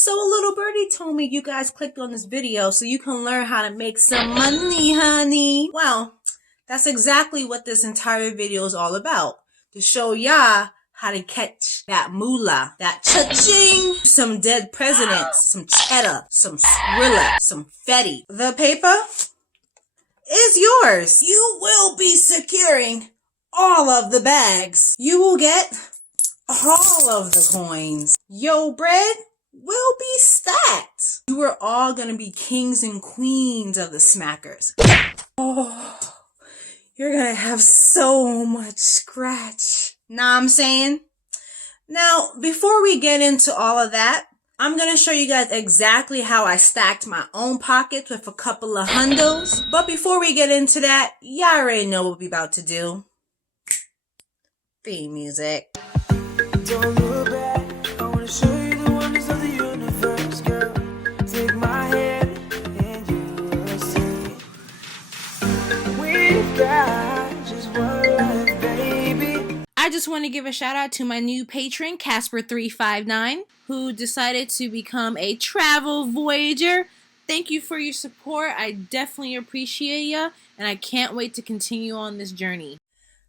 So a little birdie told me you guys clicked on this video so you can learn how to make some money, honey. Well, that's exactly what this entire video is all about. To show y'all how to catch that moolah, that cha-ching, some dead presidents, some cheddar, some Skrilla, some Fetty. The paper is yours. You will be securing all of the bags. You will get all of the coins. Your bread will be stacked. You are all gonna be kings and queens of the smackers. Oh, you're gonna have so much scratch. Know what I'm saying? Now, before we get into all of that, I'm gonna show you guys exactly how I stacked my own pockets with a couple of hundos. But before we get into that, y'all already know what we about to do. Theme music. Don't look back, I wanna show you the wonders of the universe, girl. Take my hand and you will see. We've got just one life, baby. I just want to give a shout out to my new patron, Casper359, who decided to become a travel voyager. Thank you for your support. I definitely appreciate ya, and I can't wait to continue on this journey.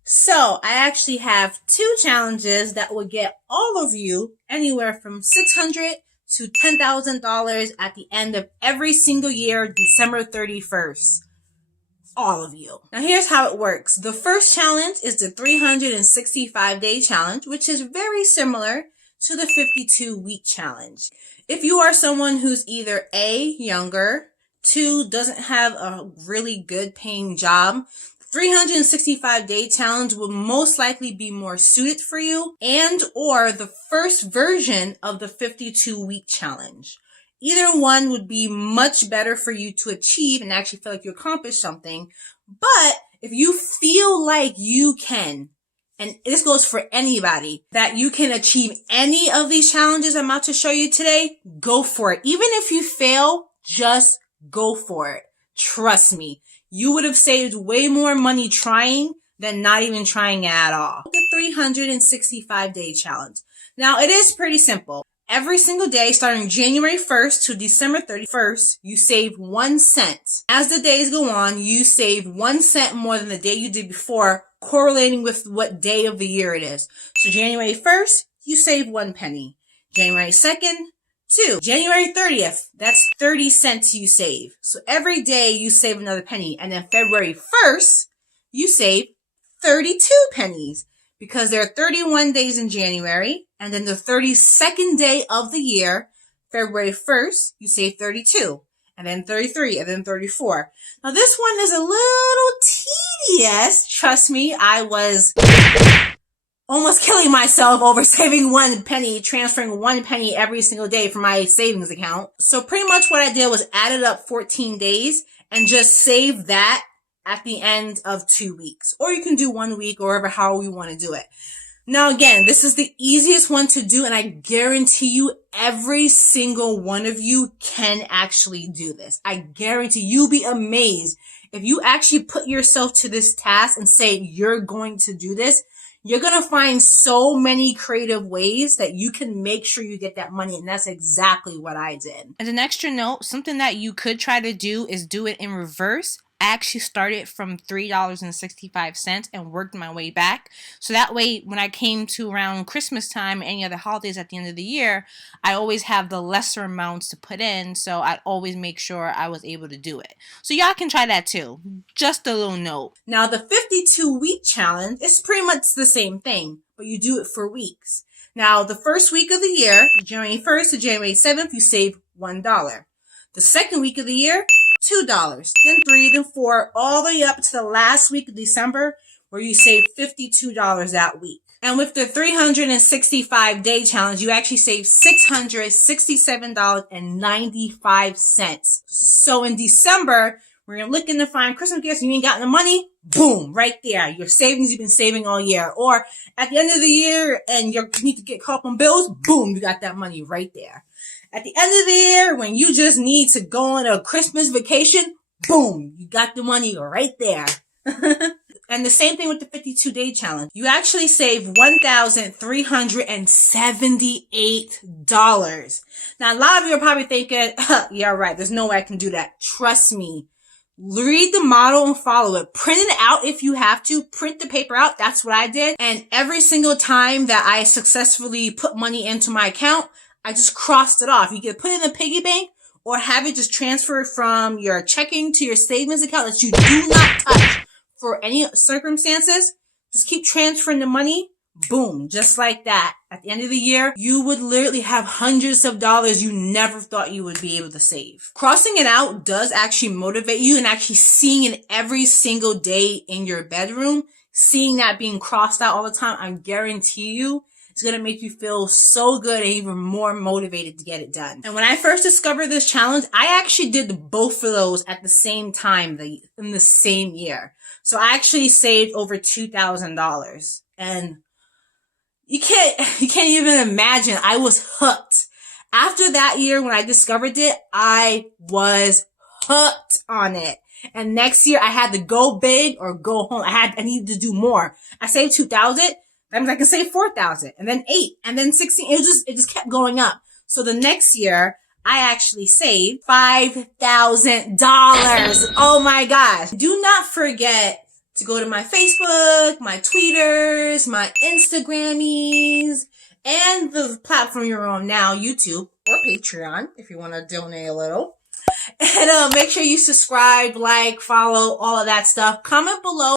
So, I actually have two challenges that will get all of you anywhere from $600 to $10,000 at the end of every single year, December 31st. All of you. Now, here's how it works. The first challenge is the 365-day challenge, which is very similar to the 52-week challenge. If you are someone who's either A, younger, 2, doesn't have a really good paying job, 365-day challenge will most likely be more suited for you, and or the first version of the 52-week challenge. Either one would be much better for you to achieve and actually feel like you accomplished something. But if you feel like you can, and this goes for anybody, that you can achieve any of these challenges I'm about to show you today, go for it. Even if you fail, just go for it. Trust me. You would have saved way more money trying than not even trying at all. The 365-day challenge. Now, it is pretty simple. Every single day, starting January 1st to December 31st, you save 1 cent. As the days go on, you save 1 cent more than the day you did before, correlating with what day of the year it is. So January 1st, you save 1 penny. January 2nd, 2. January 30th, that's 30 cents you save. So every day you save another penny. And then February 1st, you save 32 pennies. Because there are 31 days in January. And then the 32nd day of the year, February 1st, you save 32. And then 33, and then 34. Now this one is a little tedious. Trust me, I was almost killing myself over saving 1 penny, transferring 1 penny every single day from my savings account. So pretty much what I did was added up 14 days and just save that at the end of 2 weeks. Or you can do 1 week or however you want to do it. Now again, this is the easiest one to do, and I guarantee you every single one of you can actually do this. I guarantee you'll be amazed. If you actually put yourself to this task and say you're going to do this, you're going to find so many creative ways that you can make sure you get that money. And that's exactly what I did. As an extra note, something that you could try to do is do it in reverse. I actually started from $3.65 and worked my way back. So that way, when I came to around Christmas time, any other holidays at the end of the year, I always have the lesser amounts to put in. So I'd always make sure I was able to do it. So y'all can try that too. Just a little note. Now, the 52-week challenge is pretty much the same thing, but you do it for weeks. Now, the first week of the year, January 1st to January 7th, you save $1. The second week of the year, $2, then 3, then 4, all the way up to the last week of December where you save $52 that week. And with the 365-day challenge, you actually save $667.95. So in December, when you're looking to find Christmas gifts and you ain't got no money, boom, right there. Your savings you've been saving all year. Or at the end of the year and you need to get caught up on bills, boom, you got that money right there. At the end of the year, when you just need to go on a Christmas vacation, boom, you got the money right there. And the same thing with the 52-day challenge. You actually save $1,378. Now, a lot of you are probably thinking, yeah, right, there's no way I can do that. Trust me. Read the model and follow it. Print it out if you have to. Print the paper out. That's what I did. And every single time that I successfully put money into my account, I just crossed it off. You can put it in a piggy bank or have it just transfer from your checking to your savings account that you do not touch for any circumstances. Just keep transferring the money. Boom. Just like that. At the end of the year, you would literally have hundreds of dollars you never thought you would be able to save. Crossing it out does actually motivate you, and actually seeing it every single day in your bedroom, seeing that being crossed out all the time, I guarantee you, it's going to make you feel so good and even more motivated to get it done. And when I first discovered this challenge, I actually did both of those at the same time in the same year. So I actually saved over $2,000. And you can't even imagine. I was hooked. After that year, when I discovered it, I was hooked on it. And next year I had to go big or go home. I needed to do more. I saved 2,000. That means I can save 4,000 and then 8 and then 16. It just kept going up. So the next year I actually saved $5,000. Oh my gosh. Do not forget to go to my Facebook, my Twitters, my Instagrammies, and the platform you're on now, YouTube or Patreon, if you want to donate a little. And make sure you subscribe, like, follow, all of that stuff. Comment below.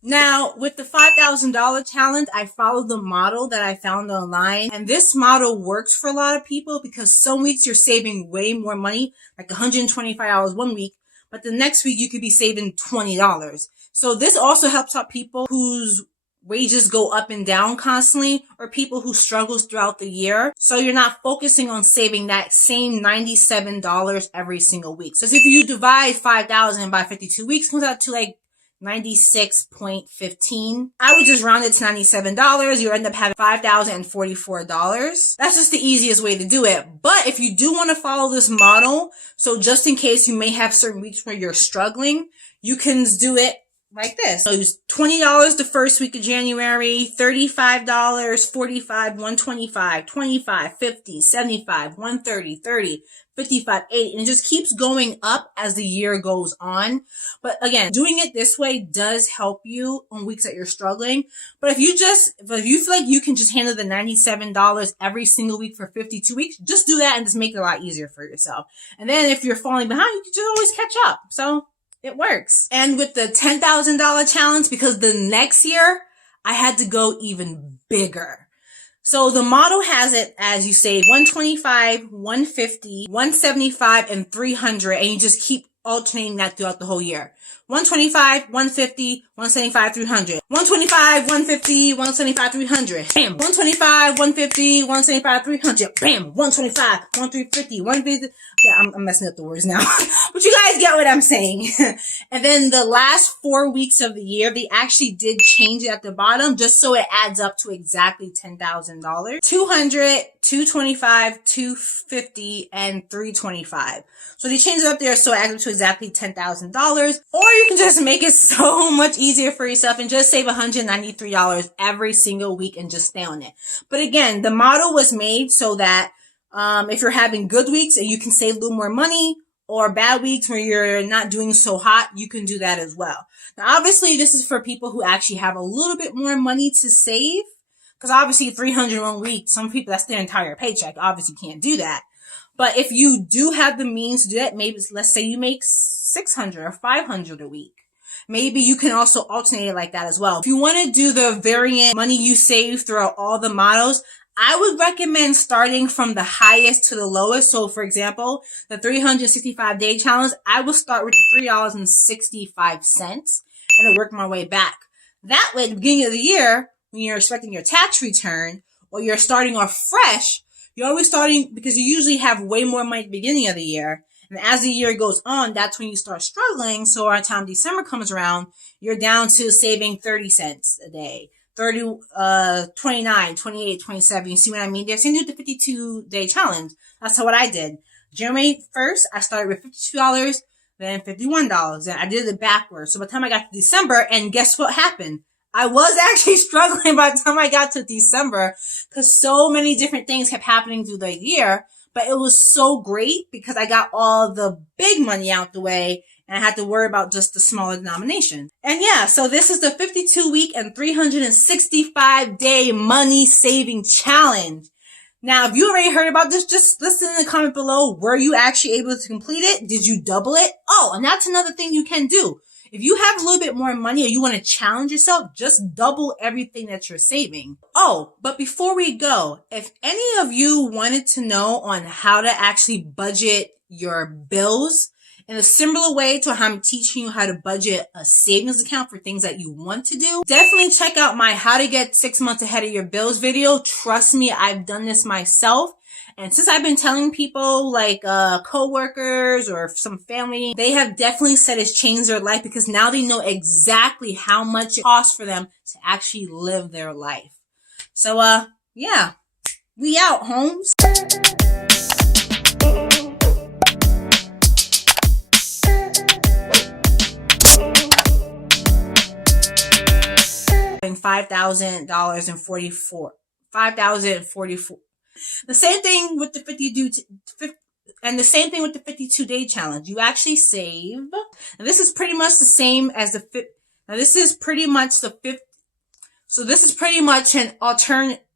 Now, with the $5,000 challenge, I followed the model that I found online. And this model works for a lot of people because some weeks you're saving way more money, like $125 one week, but the next week you could be saving $20. So this also helps out people whose wages go up and down constantly, or people who struggles throughout the year. So you're not focusing on saving that same $97 every single week. So if you divide 5,000 by 52 weeks, it comes out to like 96.15. I would just round it to $97. You end up having $5,044. That's just the easiest way to do it. But if you do want to follow this model, so just in case you may have certain weeks where you're struggling, you can do it like this. So use $20 the first week of January, $35, $45, $125, $25, $50, $75, $130, $30, $55, $80, and it just keeps going up as the year goes on. But again, doing it this way does help you on weeks that you're struggling. But if you feel like you can just handle the $97 every single week for 52 weeks, just do that and just make it a lot easier for yourself. And then if you're falling behind, you can just always catch up. So it works. And with the $10,000 challenge, because the next year I had to go even bigger. So the model has it as you save 125, 150, 175, and 300, and you just keep alternating that throughout the whole year. 125, 150, 175, 300. 125, 150, 175, 300. Bam. 125, 150, 175, 300. Bam. 125, 150, 150. Yeah, I'm messing up the words now. But you guys get what I'm saying. And then the last 4 weeks of the year, they actually did change it at the bottom just so it adds up to exactly $10,000. 200, 225, 250, and 325. So they changed it up there so it adds up to exactly $10,000. Or you can just make it so much easier for yourself and just save $193 every single week and just stay on it. But again, the model was made so that if you're having good weeks and you can save a little more money, or bad weeks where you're not doing so hot, you can do that as well. Now, obviously, this is for people who actually have a little bit more money to save. Because obviously, 300 one week, some people, that's their entire paycheck. Obviously, can't do that. But if you do have the means to do that, maybe let's say you make 600 or 500 a week. Maybe you can also alternate it like that as well. If you want to do the variant money you save throughout all the models, I would recommend starting from the highest to the lowest. So for example, the 365-day challenge, I will start with $3.65 and work my way back. That way, at the beginning of the year, when you're expecting your tax return or you're starting off fresh, you're always starting because you usually have way more money at the beginning of the year. And as the year goes on, that's when you start struggling. So by the time December comes around, you're down to saving 30 cents a day. 30, 29, 28, 27. You see what I mean? They're saying do the 52-day challenge. That's what I did. January 1st, I started with $52. then $51. And I did it backwards. So by the time I got to December, and guess what happened? I was actually struggling by the time I got to December because so many different things kept happening through the year. But it was so great because I got all the big money out the way and I had to worry about just the smaller denomination. And yeah, so this is the 52-week and 365-day money saving challenge. Now, if you already heard about this, just listen in the comment below. Were you actually able to complete it? Did you double it? Oh, and that's another thing you can do. If you have a little bit more money or you want to challenge yourself, just double everything that you're saving. Oh, but before we go, if any of you wanted to know on how to actually budget your bills in a similar way to how I'm teaching you how to budget a savings account for things that you want to do, definitely check out my How to Get 6 Months Ahead of Your Bills video. Trust me, I've done this myself. And since I've been telling people like coworkers or some family, they have definitely said it's changed their life because now they know exactly how much it costs for them to actually live their life. So yeah, we out, Holmes. $5,000 and $5,044. The same thing with the 52-day challenge. You actually save. And this is pretty much the same as the Now this is pretty much the fifth. So this is pretty much an alternate.